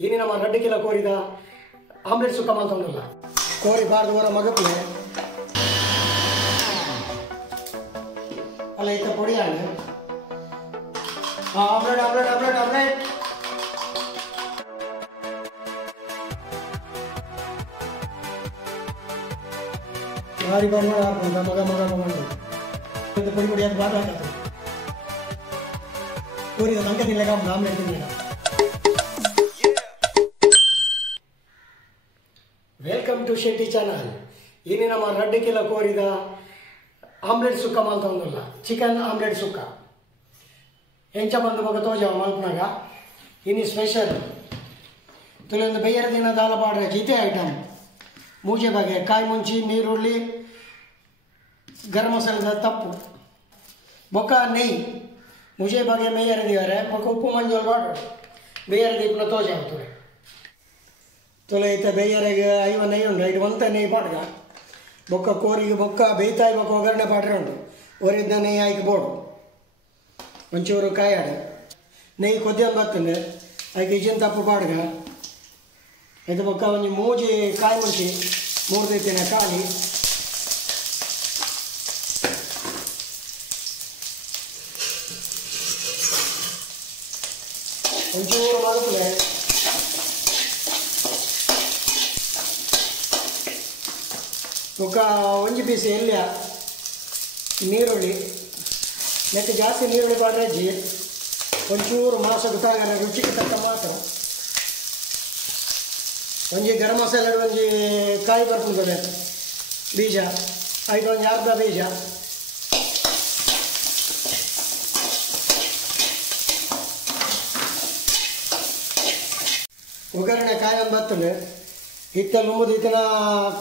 ini nama reddi kilo kori da omelette sukka maltondalla kori baardu wara magapne alla ita podi ane omelette hari bangun maga itu podi adu baat hakatu kori da tangka dinlega omelette dinlega. Welcome to Shetty channel. Ini nama reddi kilo kori da omelette sukka maltondalla chicken omelette sukka. Encha bandu baga toja malpnaga. Ini special. Tulende bayar dina dala padre jite item. Muje bage kai munchi neerulli garam masala da tappu. Boka nei. Muje bage bayar divare boka uppu manjol padre. Bayar dipna toja avture. ತೊಲೆ ಐತೆ ಬೇಯರಿಗೆ ಐವ ನೈ ಉಂಡು ಐದು ಒಂತ ನೆಯ್ ಪಾಡ್ಗ ಬೊಕ್ಕ ಕೋರಿಗೆ ಬೊಕ್ಕ ಬೇಯ್ತಾಯಿ ಬೊಕ್ಕ ಒಗ್ಗರಣೆ ಪಾಡ್ರೆ ಉಂಡು ಒರಿದ್ದ ನೆಯ್ ಆಯ್ಕೆ ಬೋಡು ಒಂಚೂರು ಕಾಯಾಡು ನೆಯ್ ಕೊದ್ಯಂದು ಬರ್ತಂಡೆ ಆಯ್ಕೆ ಇಜಿನ ತಪ್ಪು ಪಾಡ್ಗ ಇದು ಬೊಕ್ಕ ಒಂಜಿ ಮೂಜಿ ಕಾಯಿ ಮುಂಚಿ ಮೂರ್ದೈತೇನೆ ಕಾಲಿ ಒಂಚೂರು ಮರುಪಲೆ ఒక ಒಂಜಿ ಪೀಸ್ ಎಲ್ಯ ನೀರುಳ್ಳಿ ನೆಟ್ಟು ಜಾಸ್ತಿ ನೀರುಳ್ಳಿ ಪಾಡ್ರಜ್ಜಿ ಒಂಚೂರು ಮಾಸ ಗೊತ್ತಾಗಲ್ಲ ರುಚಿಗೆ ತಕ್ಕ ಮಾತ್ರ ಒಂಜಿ ಗರಂ ಮಸಾಲೆ ಒಂಜಿ ಕಾಯಿ ಬರ್ಪುಂಡು ಬೀಜ ಐದು ಒಂಜಿ ಅರ್ಧ ಬೀಜ ಒಗ್ಗರಣೆ ಕಾಯಿ ಒಂದು ಬರ್ತದೆ ಇತ್ತ ಲುಂಬುದು ಇತ್ತನ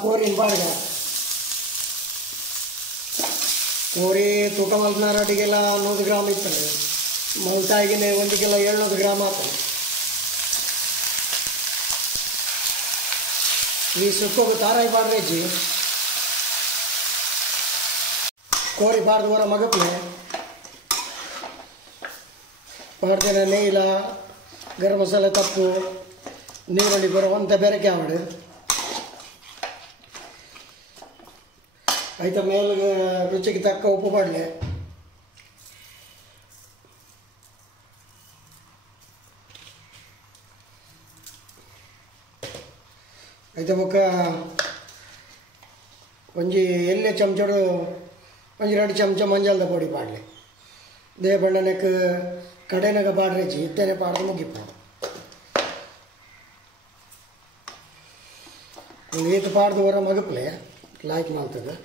ಕೋರಿನ ಪಾಡ್ಗ ಕೋರಿ ತೂಕ ಮಲ್ಪನಾರಟಿಗೆಲ್ಲ 100 ಗ್ರಾಮ್ ಇರ್ತದೆ ಮಲ್ತಾಯಿಗೆ 1 ಕಿಲೋ 700 ಗ್ರಾಮ್ ಆಗ್ತದೆ ಈ ಸುಕ್ಕೋಗು ತಾರಾಯಿ ಪಾಡ್ರೆಜ್ಜಿ ಕೋರಿ ಪಾಡ್ದು ವರ ಮಗಪ್ನೆ ಪಾಡ್ತೇನೆ ನೆಯ್ಲ ಗರಂ ಮಸಾಲೆ ತಪ್ಪು ನೀರುಳ್ಳಿ ಬರೋ ಅಂತ ಬೆರಕೆ ಆವಡು ಆಯ್ತಾ ಮೇಲ್ಗೆ ರುಚಿಗೆ ತಕ್ಕ ಉಪ್ಪು ಪಡಲೆ ಆಯ್ತಾ ಬೊಕ್ಕ ಒಂಜಿ ಎಲ್ಲೆ ಚಮಚಡು ಒಂಜಿ 2 ಚಮಚ ಮಂಜಾಲದ ಪೊಡಿ ಪಾಡಲೆ ದೇ ಬಣ್ಣನಕ್ಕೆ ಕಡೆನಾಗ ಪಾಡ್ರೆಜ್ಜಿ ಇತ್ತೇನೆ ಪಾಡ್ದು ಮುಗಿಪೋಡು ಈತ ಪಾಡ್ದು ವರ ಮಗಪ್ಲೆ ಲಾಯ್ಕ್ ಮಾಡ್ತದೆ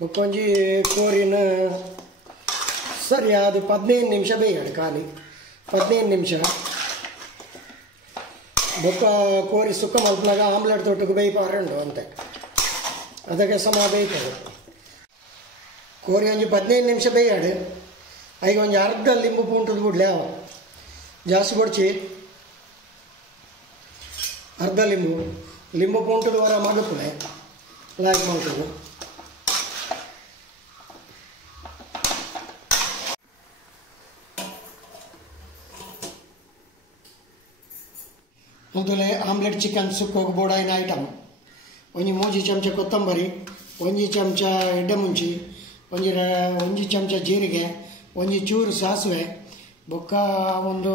ಬೊಕ್ಕೊಂಜಿ ಕೋರಿನ ಸರಿ ಅದು 15 ನಿಮಿಷ ಬೇಯಡು ಖಾಲಿ 15 ನಿಮಿಷ ಬೊಕ್ಕ ಕೋರಿ ಸುಕ್ಕ ಮಲ್ಪನಾಗ ಆಮ್ಲೆಟ್ ತೊಟ್ಟಿಗೆ ಬೇಯ್ಪಾರುಂಡು ಅಂತೆ ಅದಕ್ಕೆ ಸಮ ಬೇಯ್ತದೆ ಕೋರಿ ಒಂಜಿ 15 ನಿಮಿಷ ಬೇಯಡು ಈಗ ಒಂಜಿ ಅರ್ಧ ಲಿಂಬು ಪೂಂಟದ ಬಿಡ್ಲೆ ಅವ ಜಾಸ್ತಿ ಬಡ್ಚಿ ಅರ್ಧ ಲಿಂಬು ಪೂಂಟದ ವರ ಮಗಪುಲೆ ಲಾಯ್ಕ್ ಮಾಡ್ತದೆ ಮೊದಲೇ ಆಮ್ಲೆಟ್ ಚಿಕನ್ ಸುಕ್ಕೋಗಿ ಬೋಡಾಯಿನ ಐಟಮ್ ಒಂಜಿ 3 ಚಮಚ ಕೊತ್ತಂಬರಿ 1 ಚಮಚ ಎಡ್ಡೆ ಮುಂಚಿ ಒಂಜಿ ಚಮಚ ಜೀರಿಗೆ ಒಂಜಿ ಚೂರು ಸಾಸಿವೆ ಬೊಕ್ಕ ಒಂದು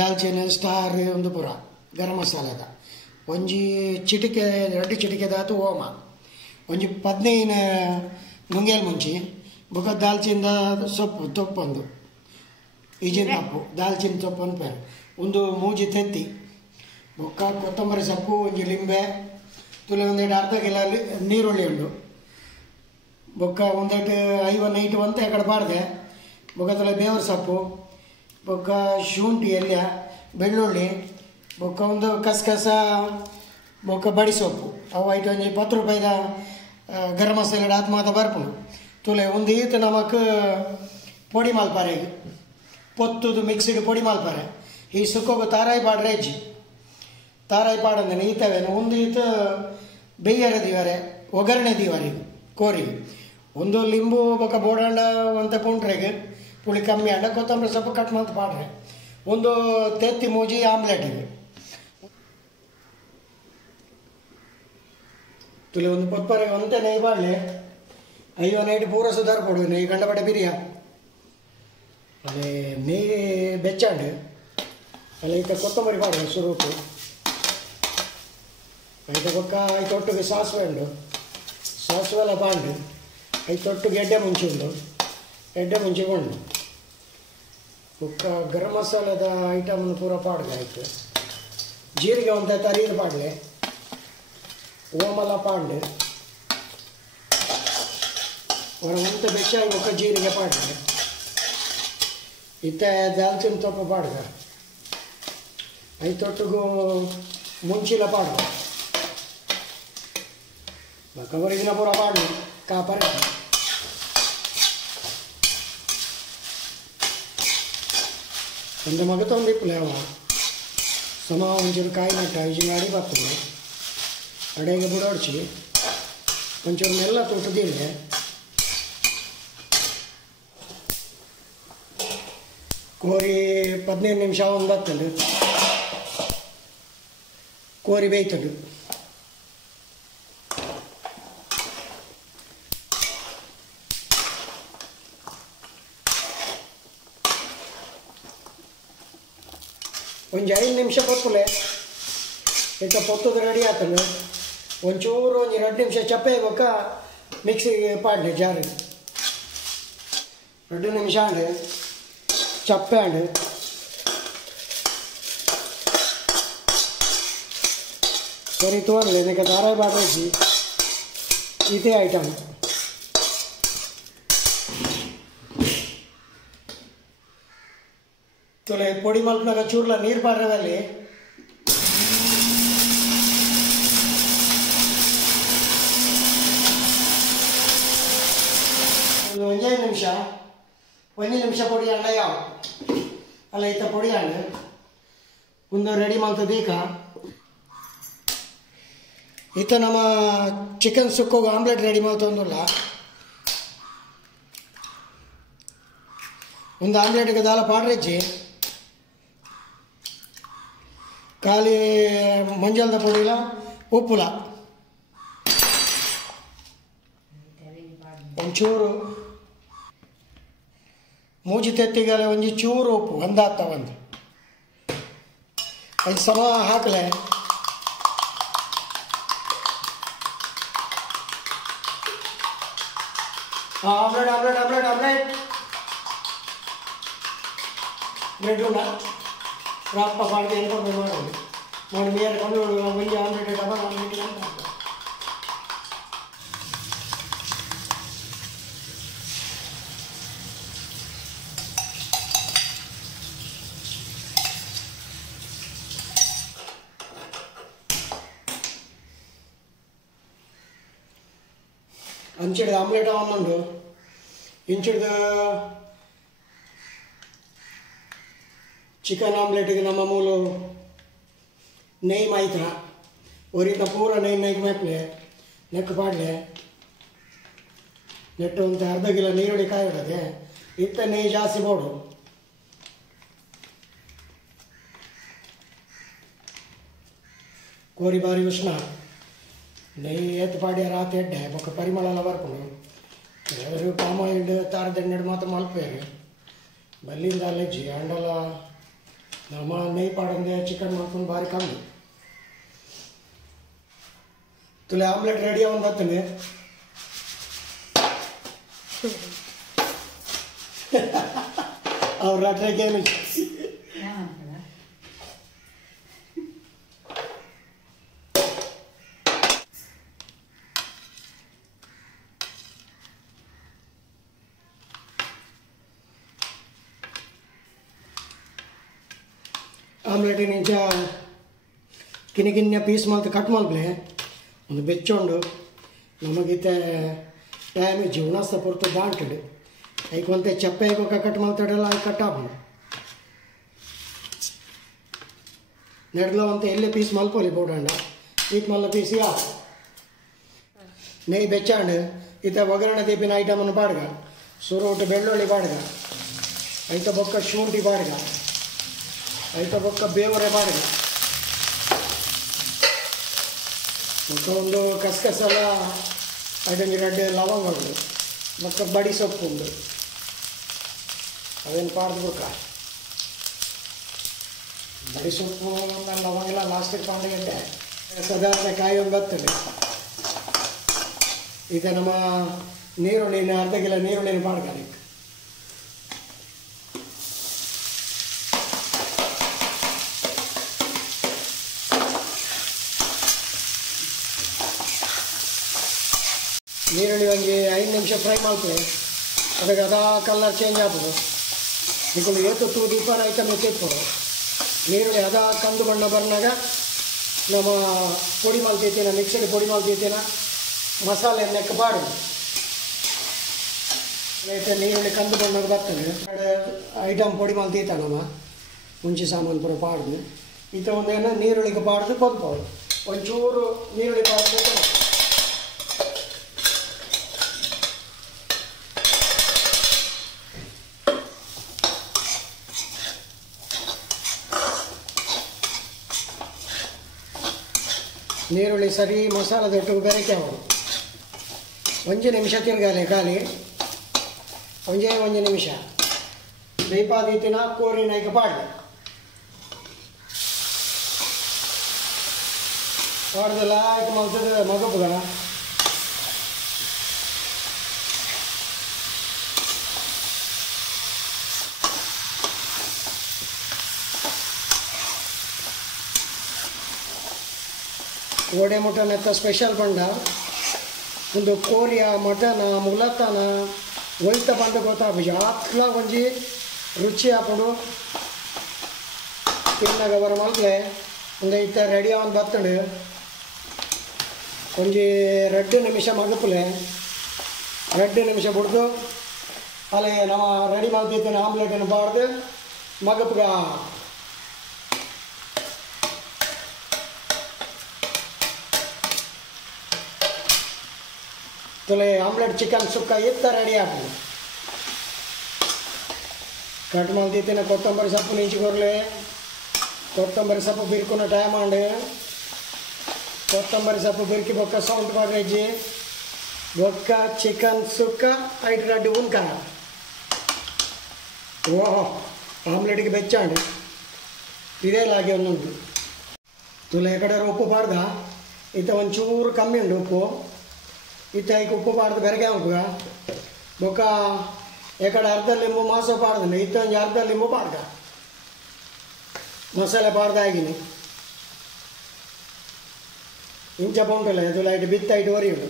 ದಾಲ್ಚಿನ್ನಿ ಸ್ಟಾರ್ ಒಂದು ಪುರ ಗರಂ ಮಸಾಲೆದ ಒಂಜಿ ಚಿಟಿಕೆ 2 ಚಿಟಿಕೆದಾತು ಓಮ ಒಂಜಿ 15 ನುಂಗೇಲ್ ಮುಂಚಿ ಬೊಕ್ಕ ದಾಲ್ಚಿನ್ದ ಸೊಪ್ಪು ತೊಪ್ಪೊಂದು ಈಜಿನ ತಪ್ಪು ದಾಲ್ಚಿನ್ನಿ ಸೊಪ್ಪು ಪೇರು ಒಂದು ಮೂಜಿ ತೆತ್ತಿ ಬೊಕ್ಕ ಕೊತ್ತಂಬರಿ ಸೊಪ್ಪು ಒಂಜಿ ಲಿಂಬೆ ತುಲೆ ಒಂದೆರಡು ಅರ್ಧ ಕಿಲೋ ನೀರುಳ್ಳಿ ಉಂಡು ಬೊಕ್ಕ ಒಂದೆರಡು 5 ನೈಟ್ ಅಂತ ಕಡೆ ಬಾರ್ದೆ ಬೊಕ್ಕ ತುಲೆ ಬೇವರ ಸೊಪ್ಪು ಬೊಕ್ಕ ಶುಂಠಿ ಎಲ್ಯ ಬೆಳ್ಳುಳ್ಳಿ ಬೊಕ್ಕ ಒಂದು ಕಸಕಸ ಬೊಕ್ಕ ಬಡಿ ಸೊಪ್ಪು ಅವು ಐಟು ಒಂಜಿ 10 ರೂಪಾಯಿದ ಗರಂ ಮಸಾಲೆ ಆತ್ ಮಾತ ಬರ್ಪುಂಡು ತುಲೆ ಒಂದು ಈತ ನಮಕ್ ಪೊಡಿ ಮಲ್ಪಾರೆ ಪೊತ್ತುದು ಮಿಕ್ಸಿಡ್ ಪೊಡಿ ಮಲ್ಪಾರೆ ಈ ಸುಕ್ಕೋಗು ತಾರಾಯಿ ಪಾಡ್ರೆ ಹೆಜ್ಜಿ ತಾರಾಯಿ ಪಾಡಂದೇನೆ ಈತವೇನು ಒಂದು ಈತ ಬೇಯರೆ ದಿವರೆ ಒಗ್ಗರಣೆ ದಿವರೆ ಕೋರಿ ಒಂದು ಲಿಂಬು ಬೊಕ್ಕ ಬೋಡಂಡ ಅಂತ ಪುಂಟ್ರೆಗೆ ಪುಳಿ ಕಮ್ಮಿ ಅಂಡ ಕೊತ್ತಂಬರಿ ಸೊಪ್ಪು ಕಟ್ ಮಾಡ್ತಾ ಪಾಡ್ರೆ ಒಂದು ತೆತ್ತಿ ಮೂಜಿ ಆಮ್ಲೆಟಿಗೆ ತುಲೆ ಒಂದು ಪೊತ್ಪರೆ ಒಂತೆ ನೆಯ್ ಬಾಡಲೆ ಅಯ್ಯೋ ನೈಟ್ ಪೂರ ಸುಧಾರ ಕೊಡು ನೆಯ್ ಕಂಡಪಡೆ ಬಿರಿಯ ಅದೇ ನೆಯ್ ಬೆಚ್ಚಾಂಡು ಅಲ್ಲ ಈತ ಕೊತ್ತಂಬರಿ ಪಾಡು ಸುರುಪು ಐತ ಪಕ್ಕ ಐತೊಟ್ಟಿಗೆ ಸಾಸಿವೆ ಉಂಡು ಸಾಸಿವೆ ಎಲ್ಲ ಪಾಂಡು ಐತೊಟ್ಟಿಗೆ ಎಡ್ಡೆ ಮುಂಚಿ ಉಂಡು ಎಡ್ಡೆ ಮುಂಚಿಕೊಂಡು ಪಕ್ಕ ಗರಂ ಮಸಾಲದ ಐಟಮ್ನ ಪೂರ ಪಾಡ್ಗೆ ಆಯ್ತು ಜೀರಿಗೆ ಒಂದು ತರೀರು ಪಾಡ್ಲೆ ಓಮಲ ಪಾಂಡು और अंत बेचा ఒక జీರಿಗೆ ಪಾಡ್ಗ ಇತ್ತ ದಾಲ್ಚಿನ್ನಿ ತೊಪ್ಪ ಪಾಡ್ಗ ಐತೊಟ್ಟಿಗೂ ಮುಂಚಿಲ ಪಾಡ್ಗ ಕವರಿಗಿನ ಪೂರ ಪಾಡ್ಲಿ ಕಾಪರೆ ಒಂದು ಮಗತೊಂದು ಇಪ್ಪಲೆ ಅವ ಸಮ ಒಂಚೂರು ಕಾಯಿ ನಟ್ಟ ಐಜಿ ಮಾಡಿ ಬರ್ತದೆ ಅಡೆಗೆ ಬುಡೋಡ್ಸಿ ಒಂಚೂರು ಮೆಲ್ಲ ತೊಟ್ಟದಿಲ್ಲ ಕೋರಿ 15 ನಿಮಿಷ ಒಂದು ಬರ್ತದೆ ಕೋರಿ ಬೇಯ್ತದೆ ಒಂದು 5 ನಿಮಿಷ ಪೊತ್ತಲೆ ಇಂಥ ಪೊತ್ತದ ರೆಡಿ ಆಗ್ತದೆ ಒಂಚೂರು ಒಂದು 2 ನಿಮಿಷ ಚಪ್ಪೆ ಬೇಕ ಮಿಕ್ಸಿಗೆ ಪಾಡ್ಲಿ ಜಾರಿ 2 ನಿಮಿಷ ಅಂಡೆ ಚಪ್ಪೆ ಅಂಡು ಸರಿ ತೋರಲಿ ನನಗೆ ಧಾರಾಯಿ ಬಾಡಿಸಿ ಇದೇ ಐಟಮ್ ತೊಲೆ ಪೊಡಿ ಮಲ್ಪನಾಗ ಚೂರ್ಲ ನೀರು ಪಾಡ್ರದಲ್ಲಿ ಒಂದು ನಿಮಿಷ ಪೊಡಿ ಅಂಡ ಯಾವ ಅಲ್ಲ ಈತ ಪೊಡಿ ಅಂಡು ಒಂದು ರೆಡಿ ಮಾಡ್ತದೆ ಈಗ ಈತ ನಮ್ಮ ಚಿಕನ್ ಸುಕ್ಕೋಗ ಆಮ್ಲೆಟ್ ರೆಡಿ ಮಾಡ್ತೊಂದಿಲ್ಲ ಒಂದು ಆಮ್ಲೆಟ್ಗೆ ದಾಲ ಪಾಡ್ರೆಚ್ಚಿ ಖಾಲಿ ಮಂಜಲ್ದ ಪೊಡಿಲ ಉಪ್ಪುಲ ಒಂಚೂರು ಮೂಜಿ ತೆತ್ತಿಗಲೆ ಒಂಜಿ ಚೂರು ಉಪ್ಪು ಒಂದಾಗ್ತ ಒಂದು ಅದು ಸಮ ಹಾಕಲೆ omelette omelette omelette omelette bread ಉಂಡ ರಾಪ ಪಾಡ್ಗೆ ಎಂತ ಮಾಡೋದು ನೋಡಿ ಮೇರೆ ಕೊಂಡು ಒಂಜಿ ಆಮ್ಲೆಟ್ ಡಬಲ್ ಆಮ್ಲೆಟ್ ಅಂತ ಅಂಚಿಡ್ದು ಆಮ್ಲೆಟ್ ಅವನ್ನುಂಡು ಇಂಚಿಡ್ದು ಚಿಕನ್ ಆಮ್ಲೆಟ್ಗೆ ನಮ್ಮ ಮೂಲು ನೆಯ್ ಮಾಯ್ತ ಒರಿತ ಪೂರ ನೆಯ್ ಮೇಪ್ಲೆ ನೆಕ್ ಪಾಡ್ಲೆ ನೆಟ್ಟು ಅಂತ ಅರ್ಧ ಕಿಲೋ ನೀರುಳ್ಳಿ ಕಾಯಿ ಇಡೋದೆ ಇತ್ತ ನೆಯ್ ಜಾಸ್ತಿ ಬೋಡು ಕೋರಿ ಬಾರಿ ಉಷ್ಣ ನೆಯ್ ಎತ್ತು ಪಾಡ್ಯ ರಾತ್ರಿ ಎಡ್ಡೆ ಬೊಕ್ಕ ಪರಿಮಳ ಎಲ್ಲ ಬರ್ಕೊಂಡು ಕೆಲವರು ಪಾಮ್ ಆಯಿಲ್ ತಾರದೆಣ್ಣೆಡು ಮಾತ್ರ ಮಲ್ಪೇರಿ ಬಲ್ಲಿಂದ ಅಲೆಜ್ಜಿ ಅಂಡಲ ನಮ್ಮ ನೆಯ್ ಪಾಡಂದೆ ಚಿಕನ್ ಮಾಡ್ಕೊಂಡು ಭಾರಿ ಕಮ್ಮಿ ತುಲೆ ಆಮ್ಲೆಟ್ ರೆಡಿ ಒಂದು ಹತ್ತನೆ ಅವ್ರ ರಾತ್ರಿಗೆ ಏನು ಆಮ್ಲೆಟಿನ ಇಂಚ ಕಿನ್ನ ಪೀಸ್ ಮಾತ್ರ ಕಟ್ ಮಲ್ಪಲೆ ಒಂದು ಬೆಚ್ಚೊಂಡು ನಮಗಿತ್ತೆ ಟೈಮ್ ಜೀವನಾಸ್ತ ಪುರ್ತು ದಾಂಟಡು ಐಕೊಂತೆ ಚಪ್ಪೆ ಐಕೋಕ ಕಟ್ ಮಾಡ್ತಾಡಲ್ಲ ಅದು ಕಟ್ ಆಗ್ಬೋದು ನೆಡ್ಲ ಅಂತ ಎಲ್ಲೇ ಪೀಸ್ ಮಲ್ಪೋಲಿ ಬೋಡಂಡ ಈತ ಮಲ್ಲ ಪೀಸ್ ಯಾ ನೆಯ್ ಬೆಚ್ಚಾಂಡು ಈತ ಒಗ್ಗರಣೆ ದೀಪಿನ ಐಟಮನ್ನು ಬಾಡ್ಗ ಸುರೋಟು ಬೆಳ್ಳುಳ್ಳಿ ಬಾಡ್ಗ ಐತ ಬೊಕ್ಕ ಶುಂಠಿ ಬಾಡ್ಗ ಐತ ಬೊಕ್ಕ ಬೇವರೆ ಮಾಡಿ ಬೊಕ್ಕ ಒಂದು ಕಸಕಸಲ ಐಟಂಗೆ 2 ಲವಂಗ ಉಂಡು ಬೊಕ್ಕ ಬಡಿ ಸೊಪ್ಪು ಉಂಡು ಅದೇನು ಪಾಡ್ದು ಬೊಕ್ಕ ಬಡಿ ಸೊಪ್ಪು ಲವಂಗ ಎಲ್ಲ ಲಾಸ್ಟಿಗೆ ಪಾಂಡಗಂಟೆ ಸಾಧಾರಣ ಕಾಯಿ ಒಂದು ಬರ್ತದೆ ಈಗ ನಮ್ಮ ನೀರುಳ್ಳಿನ ಅರ್ಧ ಕಿಲೋ ನೀರುಳ್ಳಿನ ಮಾಡ್ಕೊಳ್ಳಿ ನೀರುಳ್ಳಿ ಒಂದು 5 ನಿಮಿಷ ಫ್ರೈ ಮಾಡ್ತೀವಿ ಅದಕ್ಕೆ ಅದಾ ಕಲರ್ ಚೇಂಜ್ ಆಗ್ತದೆ ಈಗ ಏತು ತೂದು ಇಪ್ಪರ ಐಟಮ್ ಎತ್ತಿಟ್ಕೊಡು ನೀರುಳ್ಳಿ ಅದ ಕಂದು ಬಣ್ಣ ಬಂದಾಗ ನಮ್ಮ ಪೊಡಿ ಮಾಡ್ತೀನ ಮಿಕ್ಸಿಗೆ ಪೊಡಿ ಮಾಡ್ತೀನ ಮಸಾಲೆ ನೆಕ್ಕ ಬಾಡು ನೀರುಳ್ಳಿ ಕಂದು ಬಣ್ಣಕ್ಕೆ ಬರ್ತದೆ ಐಟಮ್ ಪೊಡಿ ಮಾಡ್ತೀತ ನಮ್ಮ ಮುಂಚೆ ಸಾಮಾನು ಪೂರ ಪಾಡ್ದು ಈತ ಒಂದೇನು ನೀರುಳ್ಳಿಗೆ ಪಾಡ್ದು ಕೊದ್ಬೋದು ಒಂಚೂರು ನೀರುಳ್ಳಿ ಪಾಡ್ದು ನೀರುಳ್ಳಿ ಸರಿ ಮಸಾಲದೊಟ್ಟಿಗೆ ಬೆರಕೆ ಅವರು 1 ನಿಮಿಷ ತಿರ್ಗಾಲೆ ಖಾಲಿ 1 ನಿಮಿಷ ದೀಪಾದಿತ್ತಿನ ಕೋರಿನ ಈಗ ಪಾಡ್ದೆ ಪಾಡ್ದೆಲ್ಲ ಆಯ್ತು ಮಾಡ್ತದೆ ಮಗಪ್ಪಗ ಓಡೆ ಮಟನ್ ಎತ್ತ ಸ್ಪೆಷಲ್ ಪಂಡ ಒಂದು ಕೋರಿಯ ಮಟನ ಮುಲತನ ಒಲ್ತ ಪಂಡ ಗೊತ್ತಾಗ ಅತ್ಲ ಒಂಜಿ ರುಚಿ ಹಾಕೊಂಡು ತಿನ್ನಾಗ ಬರ ಮಲ್ಗೆ ಒಂದು ಇತ್ತ ರೆಡಿ ಆನ್ ಬರ್ತಂಡು ಒಂಜಿ 2 ನಿಮಿಷ ಮಗಪುಲೆ 2 ನಿಮಿಷ ಬಿಡ್ದು ಅಲ್ಲಿ ನಮ್ಮ ರೆಡಿ ಮಾಡ್ತಿದ್ದೇನೆ ಆಮ್ಲೆಟನ್ನು ಬಾಡ್ದು ಮಗಪ್ಗ ತೊಲೆ ಆಮ್ಲೆಟ್ ಚಿಕನ್ ಸುಕ್ಕ ಇತ್ತ ರೆಡಿ ಆಗ್ತದೆ ಕಟ್ ಮಾಡ್ತಿದ್ದೇನೆ ಕೊತ್ತಂಬರಿ ಸೊಪ್ಪು ನಿಂಚಿಕೊರ್ಲೆ ಕೊತ್ತಂಬರಿ ಸೊಪ್ಪು ಬಿರ್ಕುನ ಟೈಮ್ ಆಂಡು ಕೊತ್ತಂಬರಿ ಸೊಪ್ಪು ಬಿರ್ಕಿ ಬೊಕ್ಕ ಸೌಂಡ್ ಬಾಡ್ರೆಜ್ಜಿ ಬೊಕ್ಕ ಚಿಕನ್ ಸುಕ್ಕ 5 ಉನ್ಕಾಯ ಓಹೋ ಆಮ್ಲೆಟ್ಗೆ ಬೆಚ್ಚಾಂಡು ಇದೇ ಲಾಗಿ ಒಂದೊಂದು ತುಲೆ ಕಡೆ ಉಪ್ಪು ಬಾರ್ದ ಇತ್ತ ಒಂಚೂರು ಕಮ್ಮಿ ಉಂಡು ಉಪ್ಪು ಇತ್ತ ಈಗ ಉಪ್ಪು ಪಾಡ್ದು ಬೆರಕೆ ಉಂಟು ಬೊಕ್ಕ ಎಕಡೆ ಅರ್ಧ ಲಿಂಬು ಮಾಸ ಪಾಡ್ದು ಇತ್ತ ಒಂದು ಅರ್ಧ ಲಿಂಬು ಪಾಡ್ದ ಮಸಾಲೆ ಪಾಡ್ದಾಗಿನಿ ಇಂಚ ಪೌಂಟಲ್ಲ ಇದು ಲೈಟ್ ಬಿತ್ತೈಟ್ ಒರಿಯುಂಡು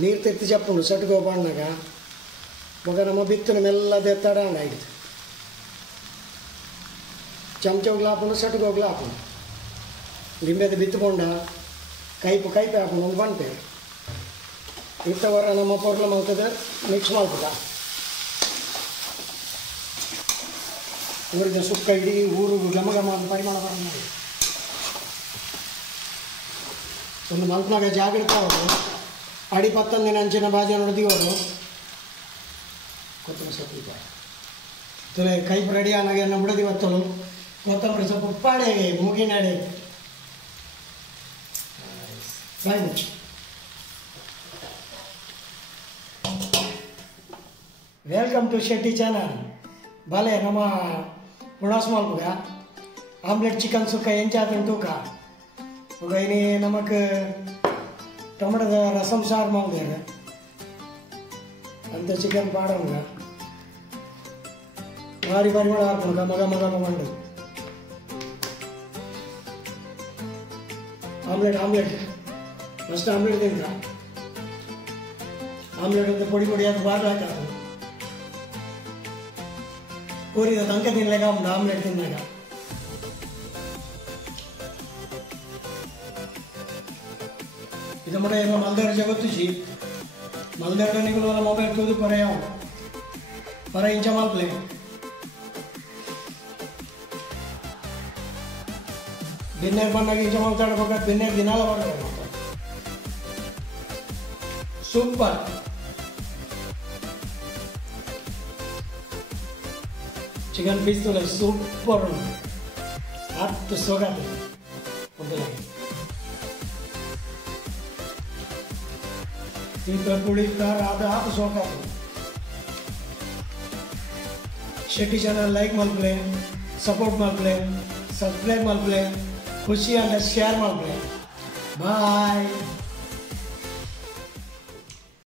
ನೀರು ತೆತ್ತಿ ಚಪ್ಪುಂಡು ಸಟ್ಕೋ ಪಾಡ್ನಾಗ ಬೊಕ್ಕ ನಮ್ಮ ಬಿತ್ತನ ಮೆಲ್ಲದೆ ತಡಾಂಡ ಆಯ್ತು ಚಮಚೋಗ್ಲು ಹಾಕೊಂಡು ಸಟ್ಕೋಗ್ಲು ಹಾಕೊಂಡು ಲಿಂಬೆದ ಬಿತ್ತುಕೊಂಡ ಕೈಪು ಹಾಕೊಂಡು ಒಂದು ಬಂಟೆ ಇತ್ತವರ ನಮ್ಮ ಪೊರ್ಲು ಮಾಡ್ತದೆ ಮಿಕ್ಸ್ ಮಾಡ್ತದ ಊರಿಗೆ ಸುಕ್ಕ ಇಡೀ ಊರು ಘಮ ಘಮ ಪರಿಮಾಣ ಬರೋದು ಒಂದು ಮಲ್ಪನಾಗ ಜಾಗ ಇಡ್ತಾವರು ಅಡಿ 11 ಅಂಚಿನ ಬಾಜಿ ನೋಡಿದೀವರು ಕೊತ್ತಂಬರಿ ಸೊಪ್ಪು ಇದ್ದಾರೆ ತುಲೆ ಕೈಪು ರೆಡಿ ಆನಾಗ ನಮ್ಮ ಬಿಡದಿವತ್ತಲು ಕೊತ್ತಂಬರಿ ಸೊಪ್ಪು ಪಾಡೆ ಮುಗಿನಾಡೆ friends welcome to Shetty channel ಬಾಲೆ ನಮ್ಮ ಮುಣಾಸ್ ಮಾಲ್ಪುಗ ಆಮ್ಲೆಟ್ ಚಿಕನ್ ಸುಕ್ಕ ಎಂಚಾತನ ತೂಕ ಈಗ ಇನಿ ನಮಕ್ ಟೊಮೆಟೊದ ರಸಂ ಸಾರು ಮಾಡಿದ್ದಾರೆ ಅಂತ ಚಿಕನ್ ಪಾಡಂಗ ಭಾರಿ ಪರಿಮಳ ಹಾಕೊಂಡು ಮಗ ಬಂಡು ಆಮ್ಲೆಟ್ ಫಸ್ಟ್ ಆಮ್ಲೆಟ್ ತಿಂದ ಆಮ್ಲೆಟ್ ಅಂತ ಪೊಡಿ ಅದು ಬಾಟ್ಲು ಹಾಕಿ ಕೋರಿದ ತಂಕ ತಿನ್ಲಾಗ ಉಂಟು ಆಮ್ಲೆಟ್ ತಿನ್ನಾಗ ಇದು ಮಟ್ಟ ಏನೋ ಮಲ್ದಾರ ಜಗತ್ತುಜಿ ಮಲ್ದಾರ ನಿಗಳು ಮೊಬೈಲ್ ತೂದು ಪರ ಇಂಚ ಮಾಲ್ಪ್ಲೆ ಬಿನ್ನೇರ್ ಬಂದಾಗ ಇಂಚ ಮಾತಾಡ್ಬೇಕಾದ್ರೆ ಬಿನ್ನೇರ್ ದಿನಾಲ ಬರ್ಬೇಕು ಸೂಪರ್ ಚಿಕನ್ ಪೀಸ್ ಸೂಪರ್ ಉಂಟು ಹತ್ತು ಸೋಗಾದ पुड़ी कार आधा सोका शेट्टी चैनल लाइक मल्पले सपोर्ट मल्पले सब्सक्राइब मल्पले खुशी शेयर मल्पले बाय।